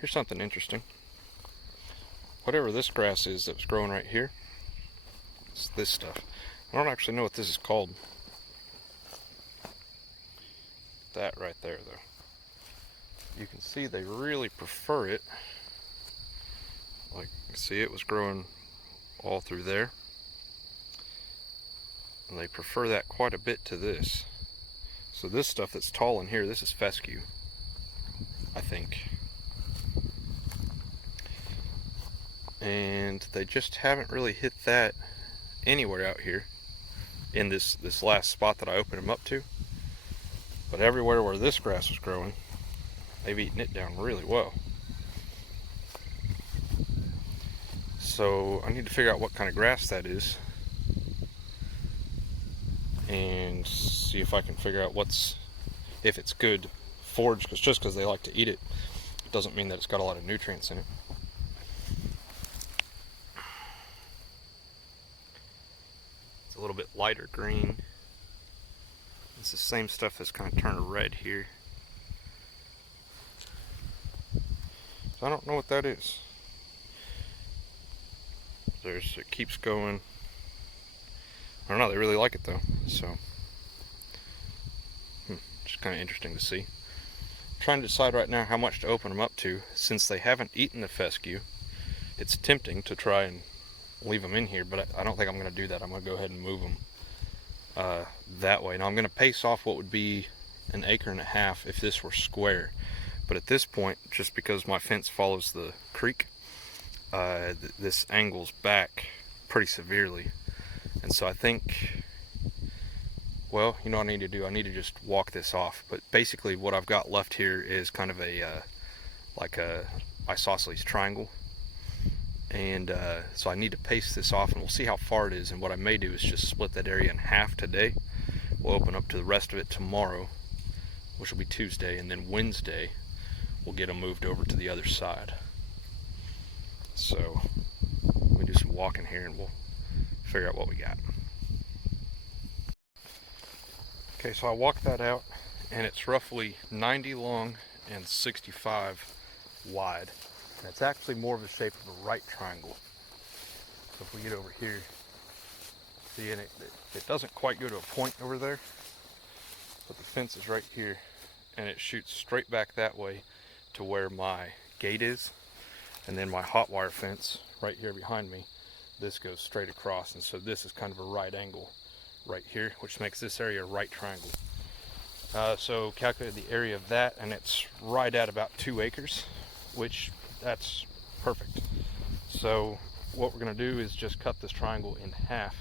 Here's something interesting. Whatever this grass is that was growing right here, it's this stuff. I don't actually know what this is called. That right there, though. You can see they really prefer it. Like, see, it was growing all through there. And they prefer that quite a bit to this. So this stuff that's tall in here, this is fescue, I think. And they just haven't really hit that anywhere out here in this last spot that I opened them up to. But everywhere where this grass was growing, they've eaten it down really well. So I need to figure out what kind of grass that is and see if I can figure out if it's good forage, because just because they like to eat it doesn't mean that it's got a lot of nutrients in it. It's a little bit lighter green. It's the same stuff that's kind of turned red here. So I don't know what that is. It keeps going. I don't know, they really like it though, so just kind of interesting to see. I'm trying to decide right now how much to open them up to. Since they haven't eaten the fescue, it's tempting to try and leave them in here, but I don't think I'm going to do that. I'm going to go ahead and move them that way. Now I'm going to pace off what would be an acre and a half if this were square, but at this point, just because my fence follows the creek, this angles back pretty severely, and so I think, well, you know what I need to do? I need to just walk this off. But basically what I've got left here is kind of a like a isosceles triangle, and so I need to paste this off, and we'll see how far it is. And what I may do is just split that area in half today. We'll open up to the rest of it tomorrow, which will be Tuesday, and then Wednesday we'll get them moved over to the other side. So we do some walking here and we'll figure out what we got. Okay, so I walked that out, and it's roughly 90 long and 65 wide. And it's actually more of the shape of a right triangle. So if we get over here, see, and it doesn't quite go to a point over there, but the fence is right here, and it shoots straight back that way to where my gate is, and then my hot wire fence right here behind me, this goes straight across, and so this is kind of a right angle right here, which makes this area a right triangle. So calculate the area of that, and it's right at about 2 acres, which that's perfect. So what we're going to do is just cut this triangle in half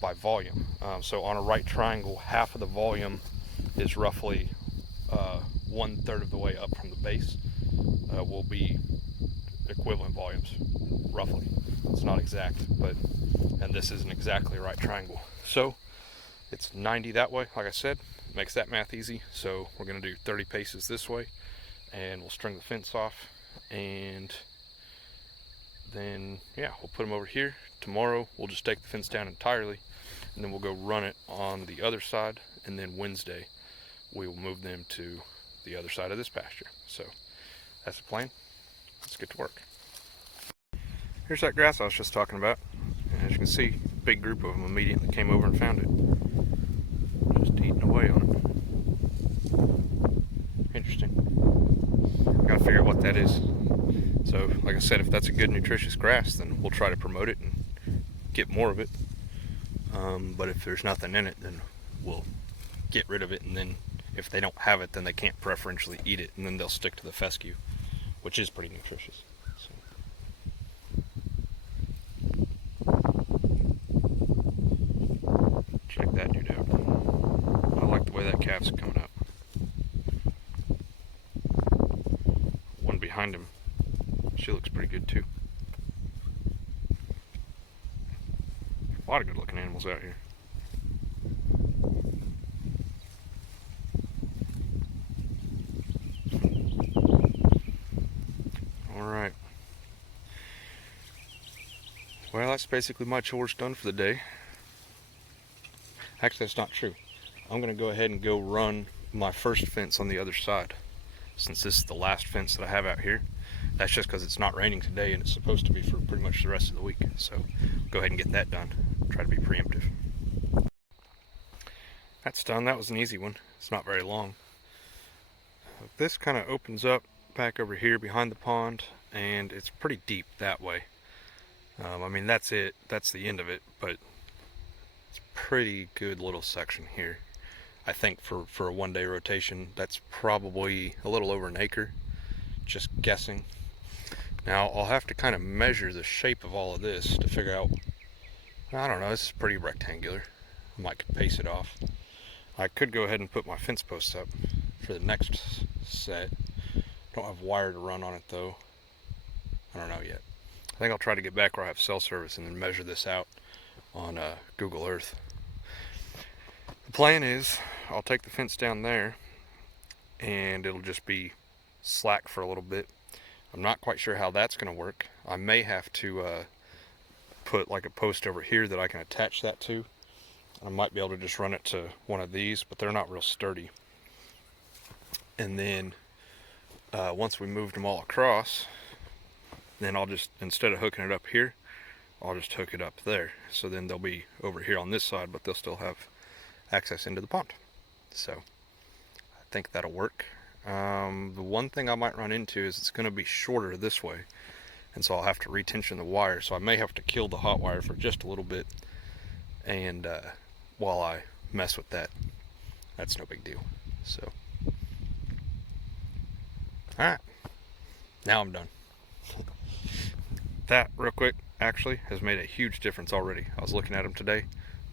by volume. So on a right triangle, half of the volume is roughly 1/3 of the way up from the base will be equivalent volumes, roughly. It's not exact, but, and this isn't exactly a right triangle. So it's 90 that way, like I said, makes that math easy. So we're going to do 30 paces this way, and we'll string the fence off, and then, yeah, we'll put them over here. Tomorrow we'll just take the fence down entirely, and then we'll go run it on the other side, and then Wednesday we will move them to the other side of this pasture. So that's the plan. Let's get to work. Here's that grass I was just talking about. And as you can see, a big group of them immediately came over and found it. Just eating away on it. Interesting. I gotta figure out what that is. So, like I said, if that's a good nutritious grass, then we'll try to promote it and get more of it. But if there's nothing in it, then we'll get rid of it, and then if they don't have it, then they can't preferentially eat it, and then they'll stick to the fescue, which is pretty nutritious. So. Check that dude out. I like the way that calf's coming up. One behind him, she looks pretty good too. A lot of good looking animals out here. Alright. Well, that's basically my chores done for the day. Actually, that's not true. I'm going to go ahead and go run my first fence on the other side, since this is the last fence that I have out here. that's just because it's not raining today and it's supposed to be for pretty much the rest of the week. So go ahead and get that done. Try to be preemptive. That's done. That was an easy one. It's not very long. This kind of opens up back over here behind the pond, and it's pretty deep that way. I mean, that's it. That's the end of it, but it's a pretty good little section here. I think for a one-day rotation, that's probably a little over an acre, just guessing. Now, I'll have to kind of measure the shape of all of this to figure out, I don't know, this is pretty rectangular. I might could pace it off. I could go ahead and put my fence posts up for the next set. Don't have wire to run on it though. I don't know yet. I think I'll try to get back where I have cell service and then measure this out on Google Earth. The plan is I'll take the fence down there and it'll just be slack for a little bit. I'm not quite sure how that's going to work. I may have to put like a post over here that I can attach that to. I might be able to just run it to one of these, but they're not real sturdy. And then once we moved them all across, then I'll just, instead of hooking it up here, I'll just hook it up there. So then they'll be over here on this side, but they'll still have access into the pond. So I think that'll work. The one thing I might run into is it's going to be shorter this way, and so I'll have to retension the wire. So I may have to kill the hot wire for just a little bit, and while I mess with that, that's no big deal. So, all right, now I'm done. That, real quick, actually has made a huge difference already. I was looking at them today.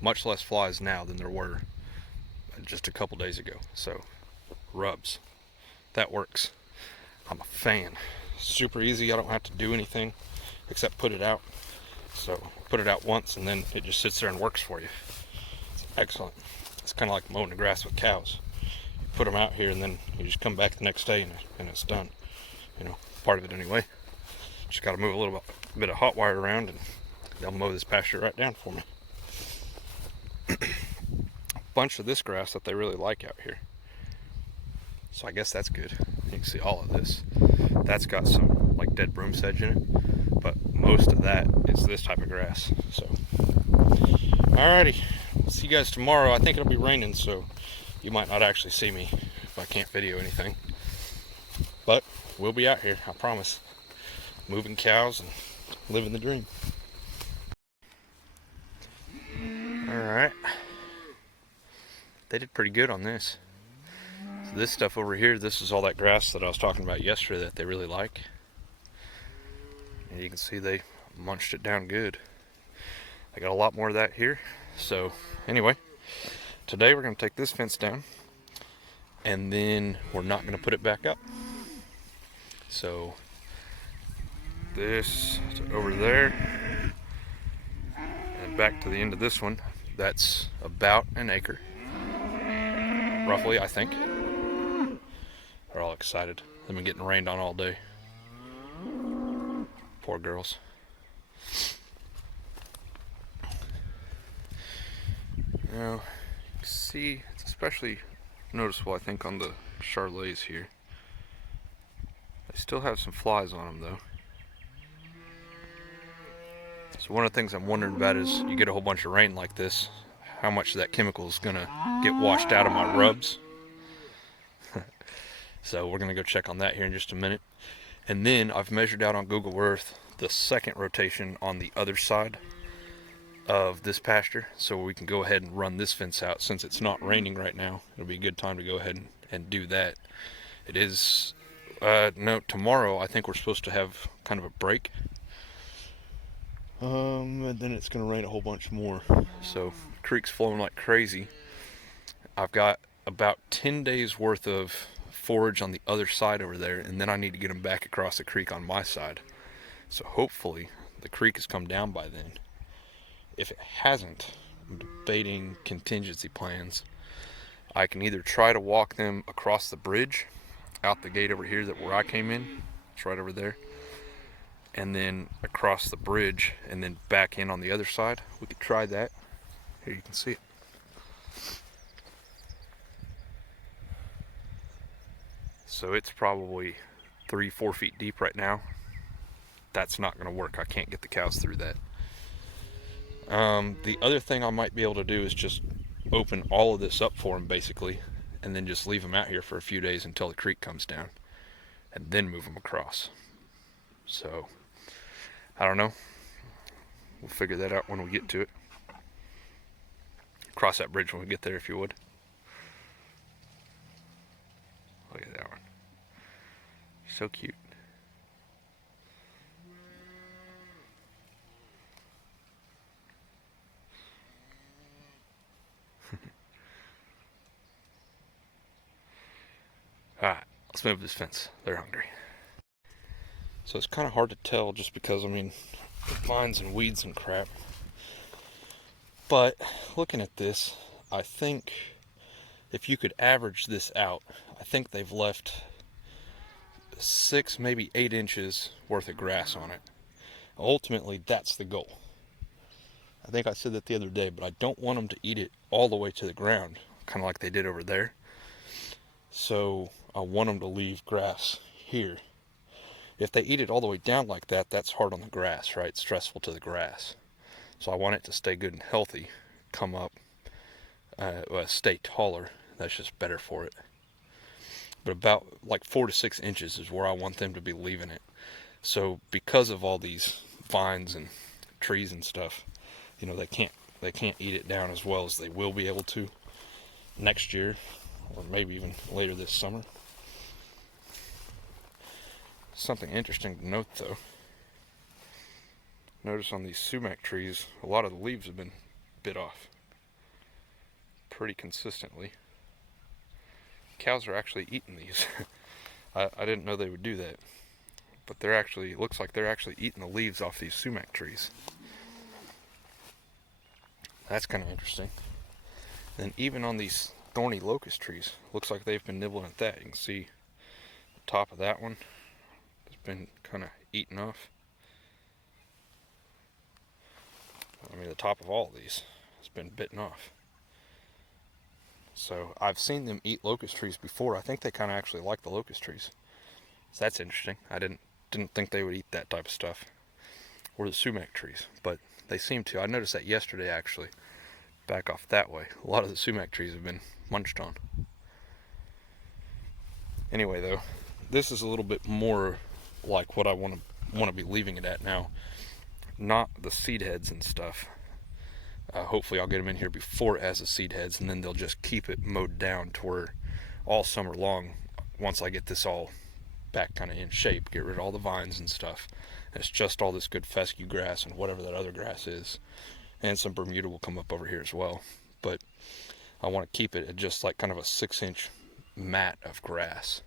Much less flies now than there were just a couple days ago. So, rubs. That works. I'm a fan. Super easy. I don't have to do anything except put it out. So, put it out once and then it just sits there and works for you. It's excellent. It's kind of like mowing the grass with cows. You put them out here and then you just come back the next day and it's done. You know, part of it anyway. Just got to move a little bit of hot wire around and they'll mow this pasture right down for me. A bunch of this grass that they really like out here. So I guess that's good. You can see all of this. That's got some like dead broom sedge in it, but most of that is this type of grass. So, alrighty, see you guys tomorrow. I think it'll be raining, so you might not actually see me if I can't video anything. But we'll be out here, I promise. Moving cows and living the dream. Alright. They did pretty good on this. So this stuff over here, this is all that grass that I was talking about yesterday that they really like. And you can see they munched it down good. I got a lot more of that here. So anyway, today we're going to take this fence down and then we're not going to put it back up. So this to over there and back to the end of this one, that's about an acre roughly, I think. They're all excited. They've been getting rained on all day. Poor girls. Now you can see it's especially noticeable, I think, on the Charolais here. They still have some flies on them though. So one of the things I'm wondering about is you get a whole bunch of rain like this, how much of that chemical is gonna get washed out of my rubs. So we're gonna go check on that here in just a minute. And then I've measured out on Google Earth the second rotation on the other side of this pasture, so we can go ahead and run this fence out. Since it's not raining right now, it'll be a good time to go ahead and do that. It is, no, tomorrow I think we're supposed to have kind of a break. And then it's gonna rain a whole bunch more. So creek's flowing like crazy. I've got about 10 days worth of forage on the other side over there, and then I need to get them back across the creek on my side. So hopefully the creek has come down by then. If it hasn't, I'm debating contingency plans. I can either try to walk them across the bridge out the gate over here that where I came in, it's right over there, and then across the bridge and then back in on the other side. We could try that. Here you can see it. So it's probably 3-4 feet deep right now. That's not going to work. I can't get the cows through that. The other thing I might be able to do is just open all of this up for them basically, and then just leave them out here for a few days until the creek comes down, and then move them across. So I don't know. We'll figure that out when we get to it. Cross that bridge when we get there, if you would. Look at that one. So cute. Alright, let's move this fence. They're hungry. So it's kind of hard to tell just because, I mean, vines and weeds and crap. But looking at this, I think if you could average this out, I think they've left 6, maybe 8 inches worth of grass on it. Ultimately, that's the goal. I think I said that the other day, but I don't want them to eat it all the way to the ground, kind of like they did over there. So I want them to leave grass here. If they eat it all the way down like that, that's hard on the grass, right? It's stressful to the grass. So I want it to stay good and healthy, come up, stay taller. That's just better for it. But about like 4 to 6 inches is where I want them to be leaving it. So because of all these vines and trees and stuff, you know, they can't eat it down as well as they will be able to next year, or maybe even later this summer. Something interesting to note though, notice on these sumac trees, a lot of the leaves have been bit off pretty consistently. Cows are actually eating these. I didn't know they would do that, but they're actually, it looks like they're actually eating the leaves off these sumac trees. That's kind of interesting. And even on these thorny locust trees, looks like they've been nibbling at that. You can see the top of that one has been kind of eaten off. I mean, the top of all of these has been bitten off. So I've seen them eat locust trees before. I think they kind of actually like the locust trees. So that's interesting. I didn't think they would eat that type of stuff, or the sumac trees, but they seem to. I noticed that yesterday actually. Back off that way. A lot of the sumac trees have been munched on. Anyway, though, this is a little bit more like what I want to be leaving it at now. Not the seed heads and stuff. Hopefully I'll get them in here before it has the seed heads, and then they'll just keep it mowed down to where all summer long, once I get this all back kind of in shape, get rid of all the vines and stuff, it's just all this good fescue grass and whatever that other grass is. And some Bermuda will come up over here as well. But I want to keep it at just like kind of a 6-inch mat of grass.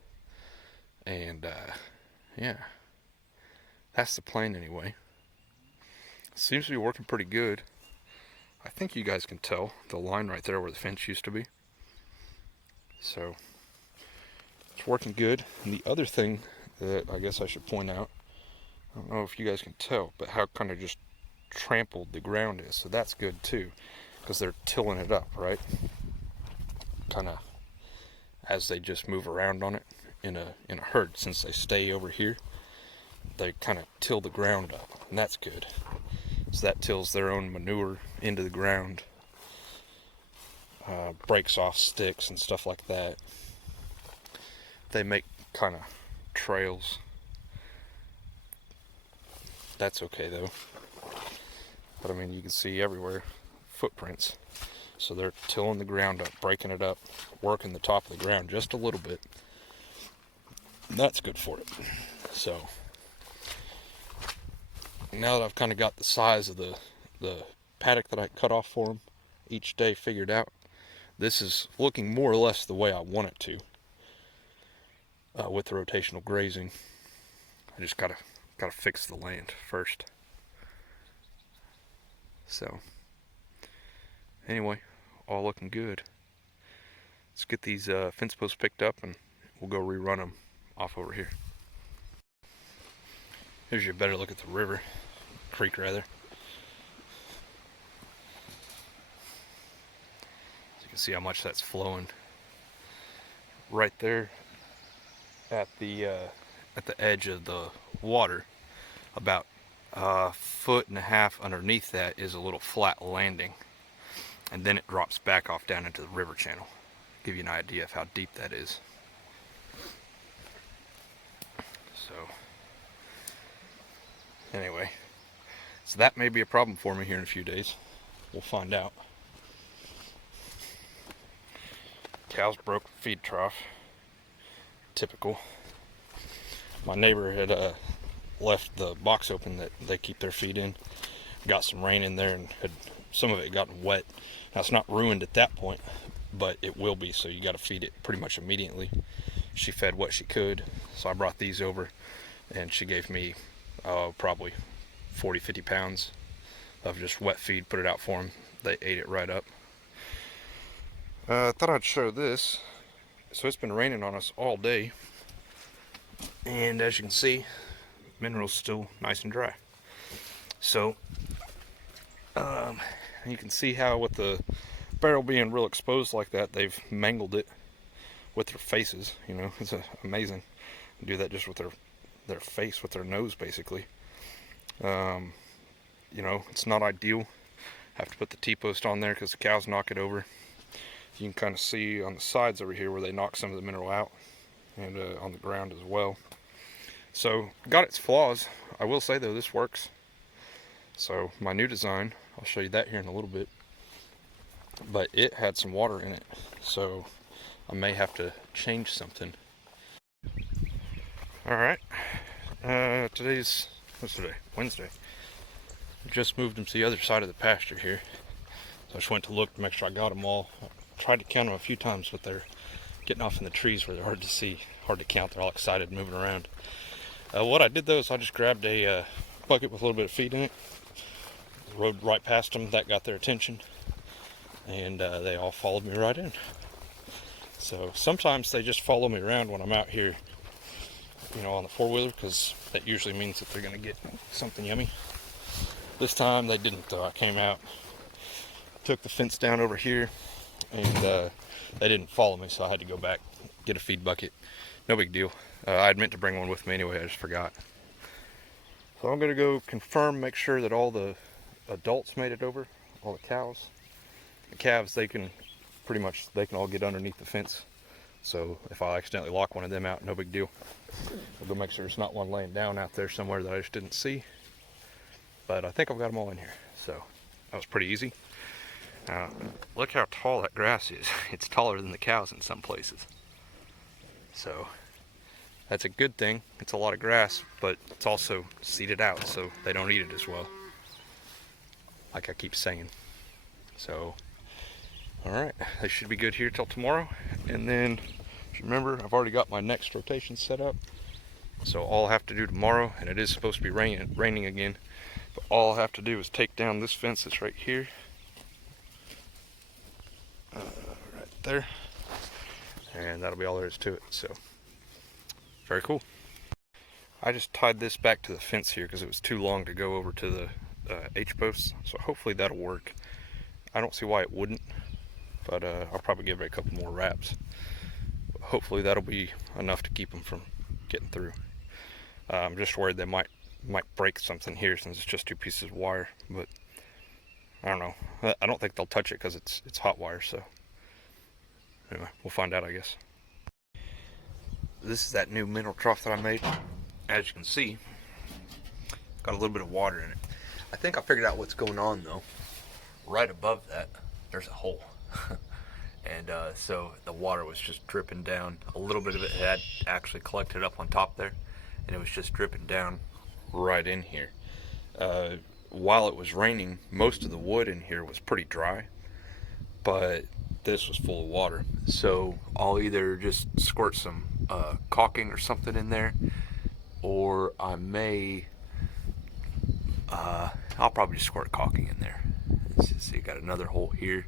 And yeah, that's the plan anyway. Seems to be working pretty good. I think you guys can tell the line right there where the fence used to be. So it's working good. And the other thing that I guess I should point out, I don't know if you guys can tell, but how kind of just trampled the ground is. So that's good too, because they're tilling it up, right? Kind of as they just move around on it in a herd. Since they stay over here, they kind of till the ground up, and that's good. So that tills their own manure into the ground, breaks off sticks and stuff like that. They make kind of trails. That's okay though. But I mean, you can see everywhere footprints. So they're tilling the ground up, breaking it up, working the top of the ground just a little bit. That's good for it. So now that I've kind of got the size of the paddock that I cut off for them each day figured out, this is looking more or less the way I want it to. With the rotational grazing, I just gotta fix the land first. So anyway, all looking good. Let's get these fence posts picked up and we'll go rerun them off over here. Here's your better look at the river, creek rather. So you can see how much that's flowing. Right there at the at the edge of the water. About a foot and a half underneath that is a little flat landing, and then it drops back off down into the river channel. Give you an idea of how deep that is. So anyway, so that may be a problem for me here in a few days. We'll find out. Cows broke the feed trough. Typical. My neighbor had left the box open that they keep their feed in. Got some rain in there and had some of it gotten wet. Now it's not ruined at that point, but it will be, so you got to feed it pretty much immediately. She fed what she could, so I brought these over, and she gave me probably 40-50 pounds of just wet feed, put it out for them. They ate it right up. I thought I'd show this. So it's been raining on us all day, and as you can see, mineral's still nice and dry. So you can see how with the barrel being real exposed like that, they've mangled it with their faces. You know, it's amazing. They do that just with their face, with their nose basically. You know, it's not ideal. Have to put the T-post on there because the cows knock it over. You can kind of see on the sides over here where they knock some of the mineral out, and on the ground as well. So got its flaws. I will say though, this works. So my new design, I'll show you that here in a little bit, but it had some water in it, so I may have to change something. All right, what's today? Wednesday. Just moved them to the other side of the pasture here, so I just went to look to make sure I got them all. I tried to count them a few times, but they're getting off in the trees where they're hard to see, hard to count. They're all excited moving around. What I did though is I just grabbed a bucket with a little bit of feed in it, rode right past them. That got their attention, and they all followed me right in. So sometimes they just follow me around when I'm out here, you know, on the four-wheeler, because that usually means that they're going to get something yummy. This time they didn't though. I came out, took the fence down over here, and they didn't follow me, so I had to go back, get a feed bucket. No big deal. I had meant to bring one with me anyway, I just forgot. So I'm going to go confirm, make sure that all the adults made it over, all the cows. The calves, they can all get underneath the fence. So if I accidentally lock one of them out, no big deal. I'll go make sure there's not one laying down out there somewhere that I just didn't see. But I think I've got them all in here. So that was pretty easy. Look how tall that grass is. It's taller than the cows in some places. So that's a good thing. It's a lot of grass, but it's also seeded out, so they don't eat it as well, like I keep saying. So, all right, they should be good here till tomorrow. And then, if you remember, I've already got my next rotation set up. So all I have to do tomorrow, and it is supposed to be raining again, but all I have to do is take down this fence that's right here. Right there. And that'll be all there is to it. So very cool. I just tied this back to the fence here because it was too long to go over to the H-posts, so hopefully that'll work. I don't see why it wouldn't, but I'll probably give it a couple more wraps. Hopefully that'll be enough to keep them from getting through. I'm just worried they might break something here since it's just two pieces of wire, but I don't know. I don't think they'll touch it because it's hot wire, so anyway, we'll find out, I guess. This is that new mineral trough that I made. As you can see, got a little bit of water in it. I think I figured out what's going on though. Right above that, there's a hole. And so the water was just dripping down. A little bit of it had actually collected up on top there, and it was just dripping down right in here. While it was raining, most of the wood in here was pretty dry, but this was full of water. So I'll either just squirt some caulking or something in there, or I may I'll probably just squirt caulking in there. See, you got another hole here,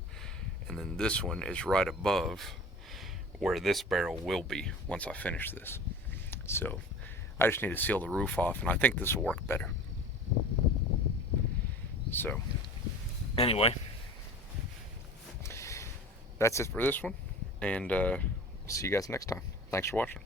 and then this one is right above where this barrel will be once I finish this. So I just need to seal the roof off, and I think this will work better. So anyway, that's it for this one, and see you guys next time. Thanks for watching.